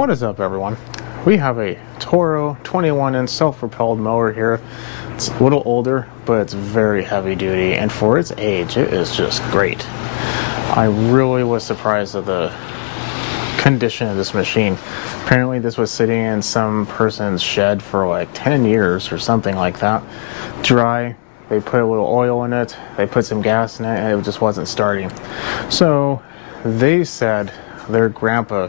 What is up, everyone? We have a Toro 21-inch self-propelled mower here. It's a little older, but it's very heavy duty, and for its age, it is just great. I really was surprised at the condition of this machine. Apparently this was sitting in some person's shed for like 10 years or something like that. Dry. They put a little oil in it, they put some gas in it, and it just wasn't starting. So they said their grandpa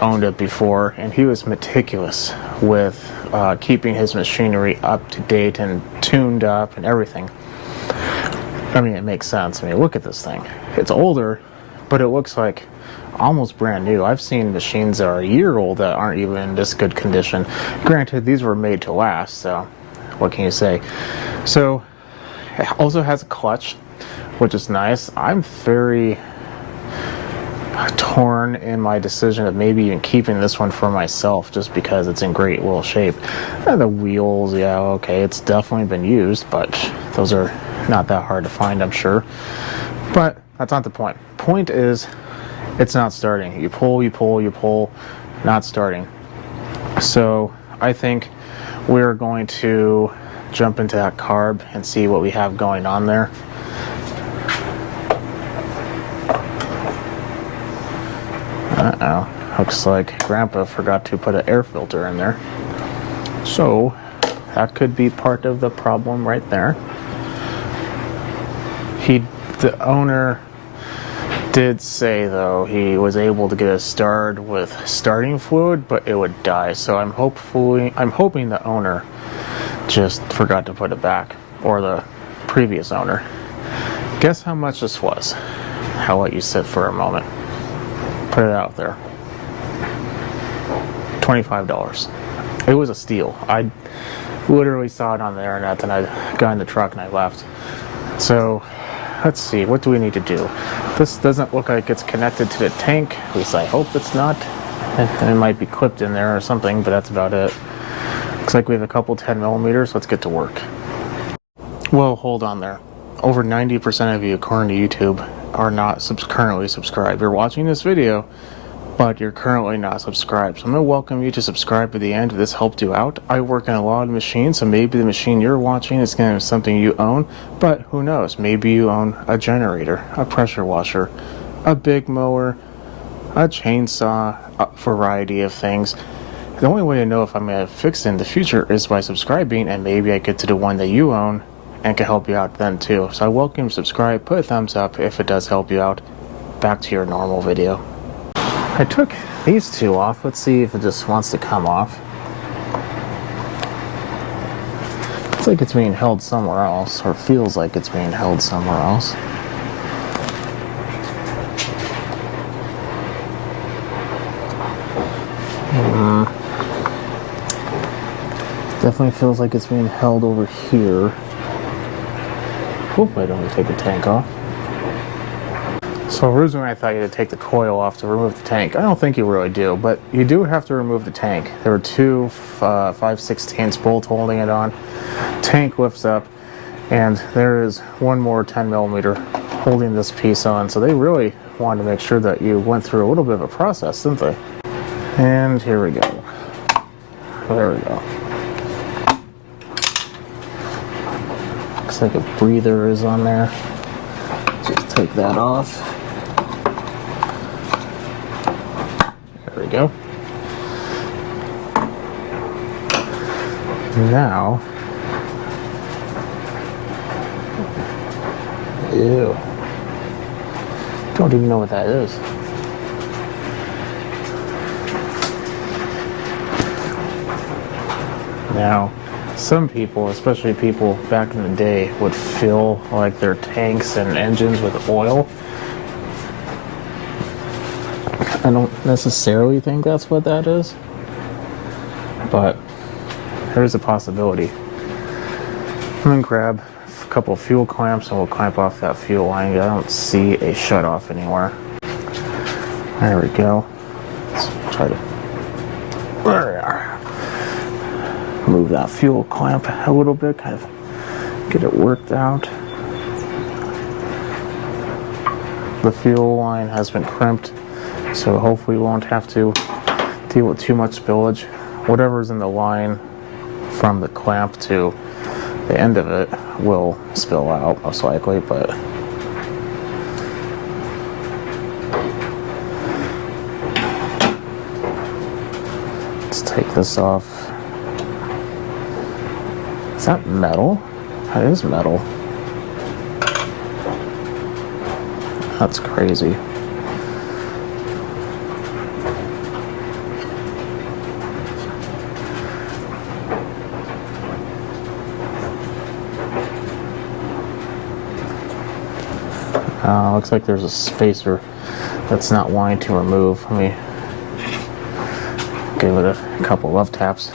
owned it before, and he was meticulous with keeping his machinery up to date and tuned up and everything. I mean, it makes sense. I mean, look at this thing. It's older, but it looks like almost brand new. I've seen machines that are a year old that aren't even in this good condition. Granted, these were made to last, so what can you say? So it also has a clutch, which is nice. I'm very torn in my decision of maybe even keeping this one for myself just because it's in great little shape. And the wheels, yeah, okay, it's definitely been used, but those are not that hard to find, I'm sure. But that's not the point. Point is, it's not starting. You pull, not starting. So I think we're going to jump into that carb and see what we have going on there. Uh-oh. Looks like Grandpa forgot to put an air filter in there. So that could be part of the problem right there. The owner did say, though, he was able to get it started with starting fluid, but it would die. So I'm hoping the owner just forgot to put it back, or the previous owner. Guess how much this was? I'll let you sit for a moment. Put it out there. $25. It was a steal. I literally saw it on the internet, and I got in the truck and I left. So let's see, what do we need to do? This doesn't look like it's connected to the tank. At least I hope it's not. It might be clipped in there or something, but that's about it. Looks like we have a couple 10mm. Let's get to work. Well, hold on there. Over 90% of you, according to YouTube, are not currently subscribed. You're watching this video, but you're currently not subscribed. So I'm going to welcome you to subscribe at the end if this helped you out. I work on a lot of machines, so maybe the machine you're watching is going to be something you own, but who knows? Maybe you own a generator, a pressure washer, a big mower, a chainsaw, a variety of things. The only way to know if I'm going to fix it in the future is by subscribing, and maybe I get to the one that you own and can help you out then too. So I welcome you to subscribe, put a thumbs up if it does help you out. Back to your normal video. I took these two off. Let's see if it just wants to come off. Looks like it's being held somewhere else, or feels like it's being held somewhere else. Definitely feels like it's being held over here. Hope I don't take the tank off. So originally I thought you had to take the coil off to remove the tank. I don't think you really do, but you do have to remove the tank. There were two 5/16 bolts holding it on. Tank lifts up, and there is one more 10mm holding this piece on. So they really wanted to make sure that you went through a little bit of a process, didn't they? And here we go. There we go. Looks like a breather is on there. Just take that off. There we go. Now, ew. Don't even know what that is. Now, some people, especially people back in the day, would fill like their tanks and engines with oil. I don't necessarily think that's what that is, but there's a possibility. I'm gonna grab a couple fuel clamps and we'll clamp off that fuel line. I don't see a shut off anywhere. There we go. Let's try to move that fuel clamp a little bit, kind of get it worked out. The fuel line has been crimped, so hopefully we won't have to deal with too much spillage. Whatever's in the line from the clamp to the end of it will spill out most likely, but let's take this off. Is that metal? That is metal. That's crazy. Looks like there's a spacer that's not wanting to remove. Let me give it a couple love taps.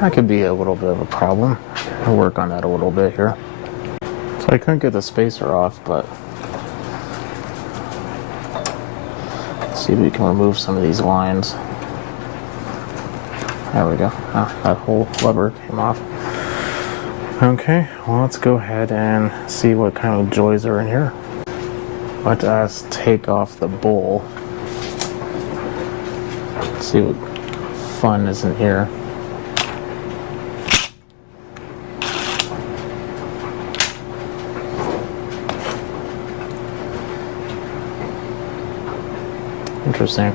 That could be a little bit of a problem. I'll work on that a little bit here. So I couldn't get the spacer off, but let's see if we can remove some of these lines. There we go. That whole lever came off. Okay, well, let's go ahead and see what kind of joys are in here. Let us take off the bowl. Let's see what fun is in here. Interesting.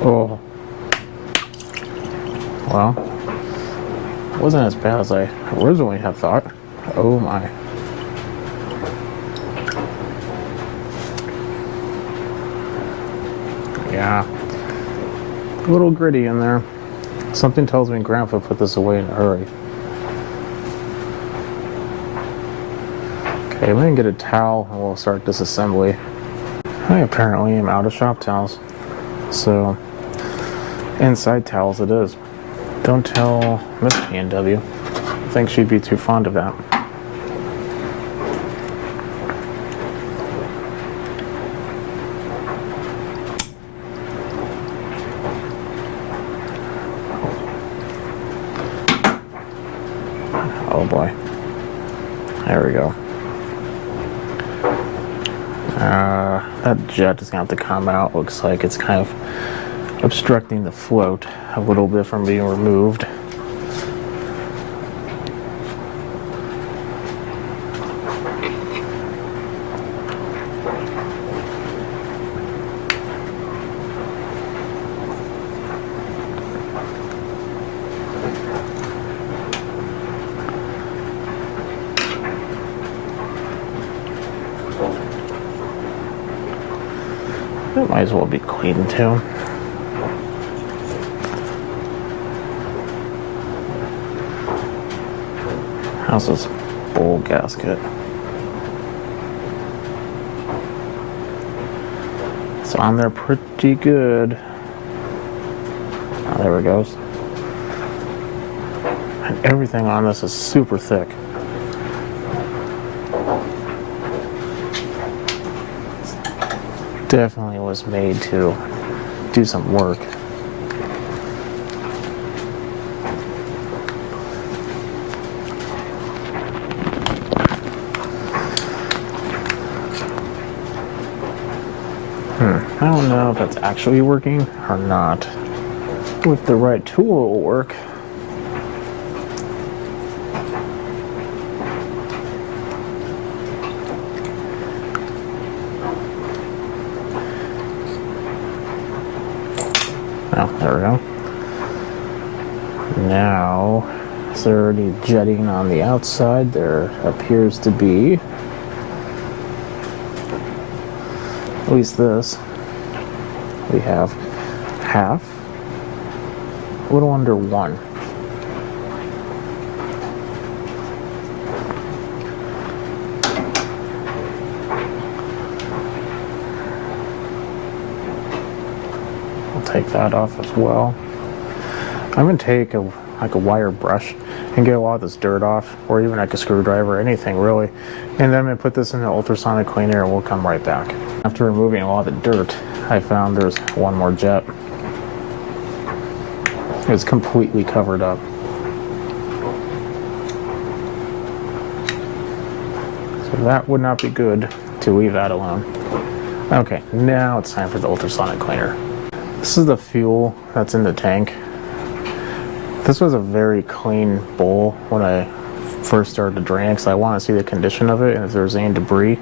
Oh. Well, it wasn't as bad as I originally had thought. Oh my. Yeah. A little gritty in there. Something tells me Grandpa put this away in a hurry. Okay, we can get a towel and we'll start disassembly. I apparently am out of shop towels. So, inside towels it is. Don't tell Miss P&W. I think she'd be too fond of that. Oh boy. There we go. That jet is going to have to come out. Looks like it's kind of obstructing the float a little bit from being removed. It might as well be clean too. How's this bowl gasket? It's on there pretty good. Oh, there it goes. And everything on this is super thick. Definitely was made to do some work. I don't know if that's actually working or not. With the right tool it will work. Oh, there we go. Now, is there any jetting on the outside? There appears to be. At least this. We have half, a little under one. I'll take that off as well. I'm going to take a wire brush and get a lot of this dirt off, or even like a screwdriver, anything really. And then I'm going to put this in the ultrasonic cleaner and we'll come right back. After removing a lot of the dirt, I found there's one more jet. It's completely covered up. So that would not be good to leave that alone. Okay, now it's time for the ultrasonic cleaner. This is the fuel that's in the tank. This was a very clean bowl when I first started to drain, because I want to see the condition of it and if there's any debris.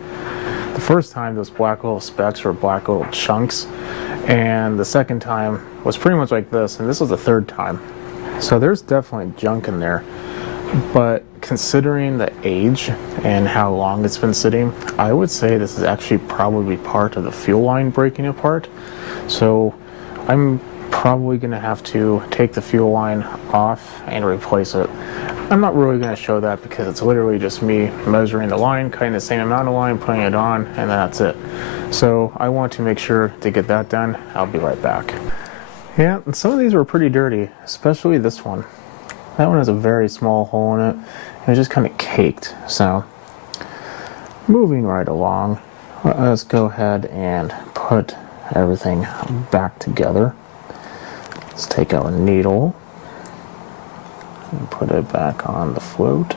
The first time those black little specks were black little chunks, and the second time was pretty much like this, and this was the third time. So there's definitely junk in there, but considering the age and how long it's been sitting, I would say this is actually probably part of the fuel line breaking apart. So I'm probably going to have to take the fuel line off and replace it. I'm not really going to show that because it's literally just me measuring the line, cutting the same amount of line, putting it on, and that's it. So I want to make sure to get that done. I'll be right back. Yeah, and some of these were pretty dirty, especially this one. That one has a very small hole in it. It was just kind of caked. So moving right along, let's go ahead and put everything back together. Let's take our needle and put it back on the float.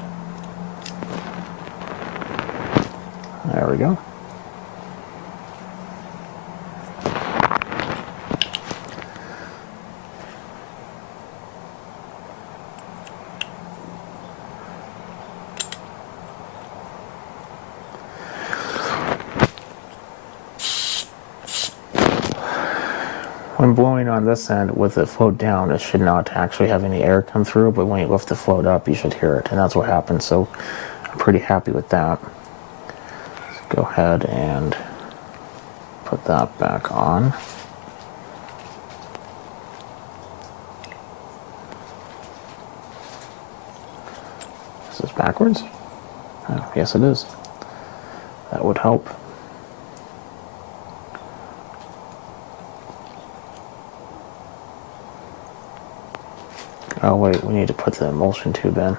There we go. When blowing on this end with the float down, it should not actually have any air come through, but when you lift the float up, you should hear it, and that's what happened. So I'm pretty happy with that. Let's go ahead and put that back on. Is this backwards? Oh, yes, it is. That would help. Oh wait, we need to put the emulsion tube in.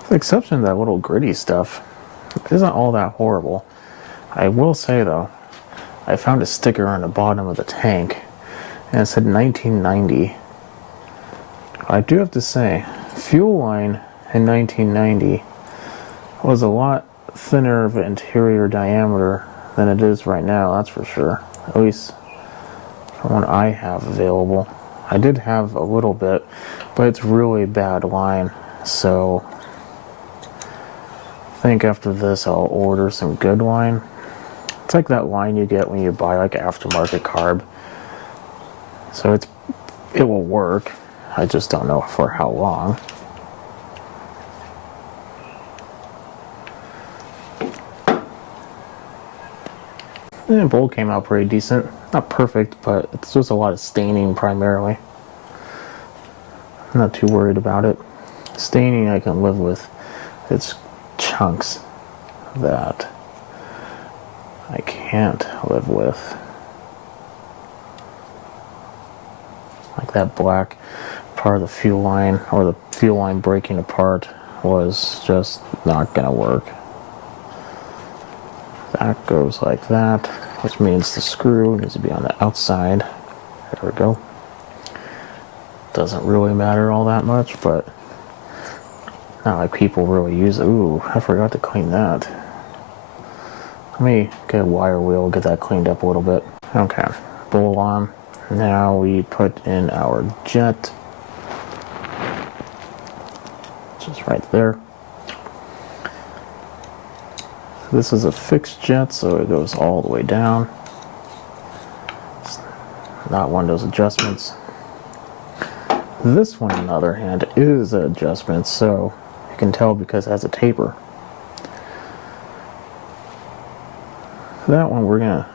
With the exception of that little gritty stuff, it isn't all that horrible. I will say though, I found a sticker on the bottom of the tank and it said 1990. I do have to say, fuel line in 1990 was a lot thinner of an interior diameter than it is right now, that's for sure. At least from what I have available. I did have a little bit, but it's really bad line, so I think after this I'll order some good line. It's like that line you get when you buy like aftermarket carb. So it will work. I just don't know for how long. The bowl came out pretty decent. Not perfect, but it's just a lot of staining primarily. I'm not too worried about it. Staining I can live with. It's chunks that I can't live with. Like that black part of the fuel line, or the fuel line breaking apart, was just not gonna work. That goes like that, which means the screw needs to be on the outside. There we go. Doesn't really matter all that much, but not like people really use it. Ooh, I forgot to clean that. Let me get a wire wheel, get that cleaned up a little bit. Okay, bowl on. Now we put in our jet. Just right there. This is a fixed jet, so it goes all the way down. It's not one of those adjustments. This one, on the other hand, is an adjustment, so you can tell because it has a taper. That one we're going to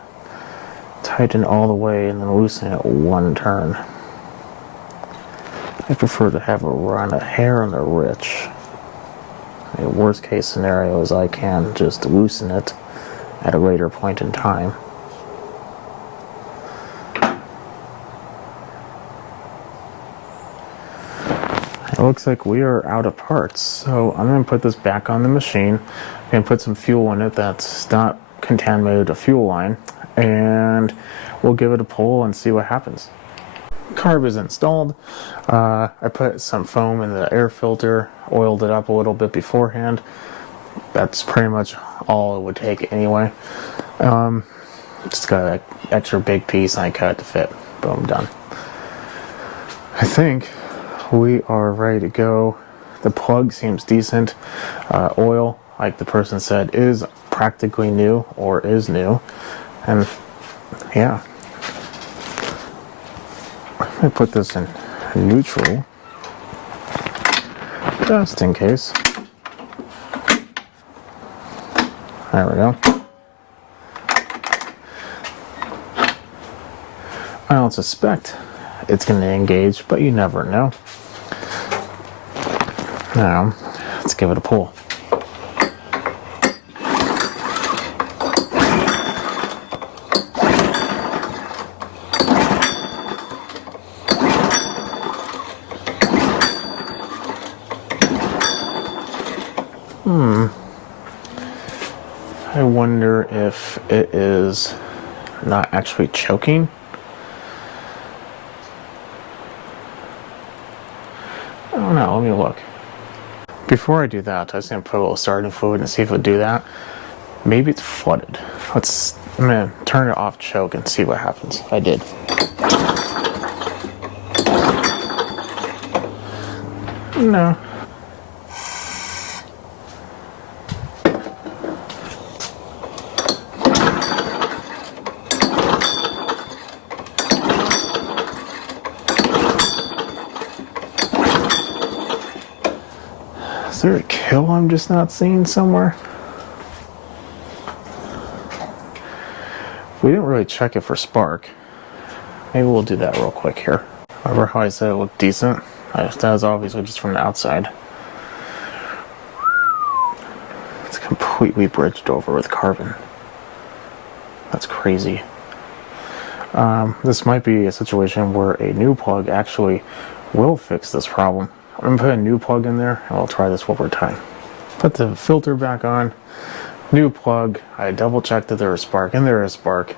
tighten all the way and then loosen it one turn. I prefer to have a run a hair on the rich. The worst case scenario is I can just loosen it at a later point in time. looks like we are out of parts. So I'm going to put this back on the machine and put some fuel in it that's not contaminated a fuel line, and we'll give it a pull and see what happens. Carb is installed. I put some foam in the air filter, oiled it up a little bit beforehand. That's pretty much all it would take anyway. Just got an extra big piece and I cut it to fit. Boom, done. I think we are ready to go. The plug seems decent. Oil, like the person said, is practically new or is new. And yeah. I put this in neutral just in case. There we go. I don't suspect it's going to engage, but you never know. Now, let's give it a pull. I wonder if it is not actually choking. I don't know, let me look. Before I do that, I was going to put a little starting fluid and see if it would do that. Maybe it's flooded. I'm going to turn it off choke and see what happens. I did. No. Is there a kill I'm just not seeing somewhere? We didn't really check it for spark. Maybe we'll do that real quick here. Remember how I said it looked decent? That was obviously just from the outside. It's completely bridged over with carbon. That's crazy. This might be a situation where a new plug actually will fix this problem. I'm going to put a new plug in there, and I'll try this one more time. Put the filter back on, new plug. I double checked that there was spark, and there is spark.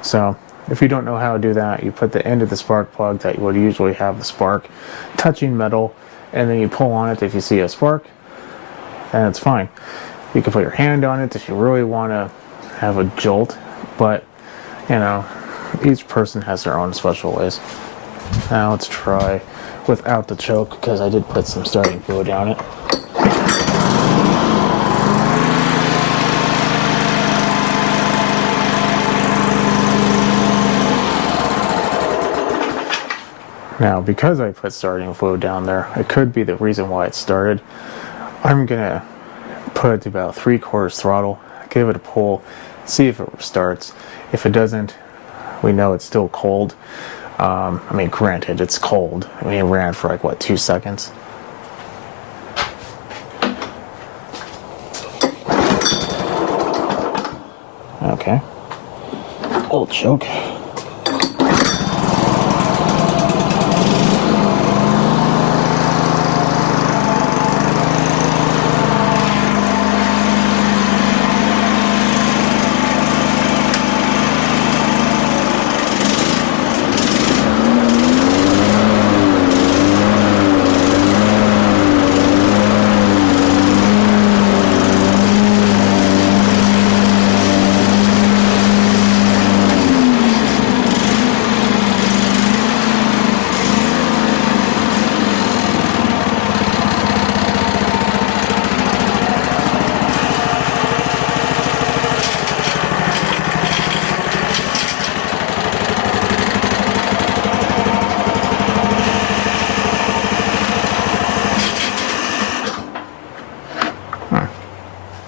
So if you don't know how to do that, you put the end of the spark plug that would usually have the spark touching metal, and then you pull on it if you see a spark, and it's fine. You can put your hand on it if you really want to have a jolt, but you know, each person has their own special ways. Now let's try without the choke, because I did put some starting fluid down it. Now, because I put starting fluid down there, it could be the reason why it started. I'm gonna put it to about 3/4 throttle, give it a pull, see if it starts. If it doesn't, we know it's still cold. I mean, granted, it's cold. I mean, it ran for like, what, 2 seconds? Okay. Old choke.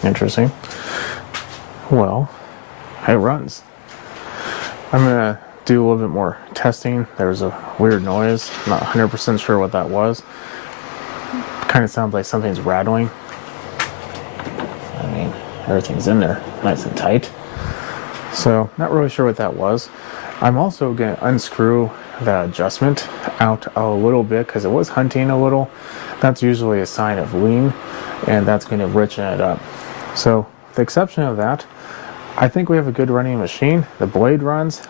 Interesting. Well, it runs. I'm gonna do a little bit more testing. There was a weird noise. I'm not 100% sure what that was. Kind of sounds like something's rattling. I mean, everything's in there nice and tight. So, not really sure what that was. I'm also gonna unscrew the adjustment out a little bit because it was hunting a little. That's usually a sign of lean, and that's going to richen it up. So with the exception of that, I think we have a good running machine. The blade runs.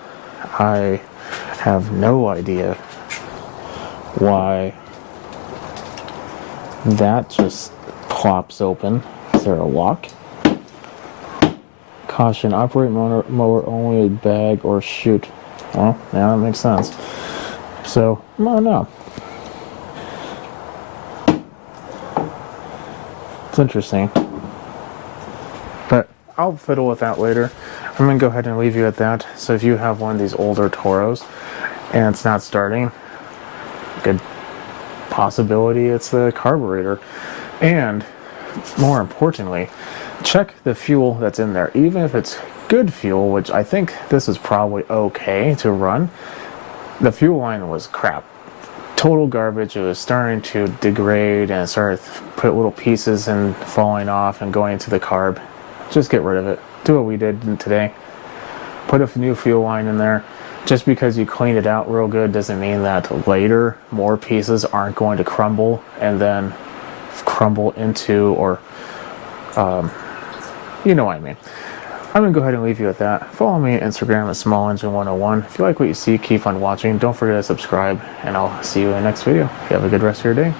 I have no idea why that just plops open. Is there a lock? Caution, operate mower only bag or shoot. Well, yeah, that makes sense. So, I don't know. It's interesting. But I'll fiddle with that later. I'm going to go ahead and leave you at that. So if you have one of these older Toros and it's not starting, good possibility it's the carburetor. And more importantly, check the fuel that's in there. Even if it's good fuel, which I think this is probably okay to run, the fuel line was crap. Total garbage. It was starting to degrade and started to put little pieces and falling off and going into the carb. Just get rid of it. Do what we did today. Put a new fuel line in there. Just because you clean it out real good doesn't mean that later more pieces aren't going to crumble and then crumble into, or you know what I mean. I'm going to go ahead and leave you at that. Follow me on Instagram at SmallEngine101. If you like what you see, keep on watching. Don't forget to subscribe, and I'll see you in the next video. You have a good rest of your day.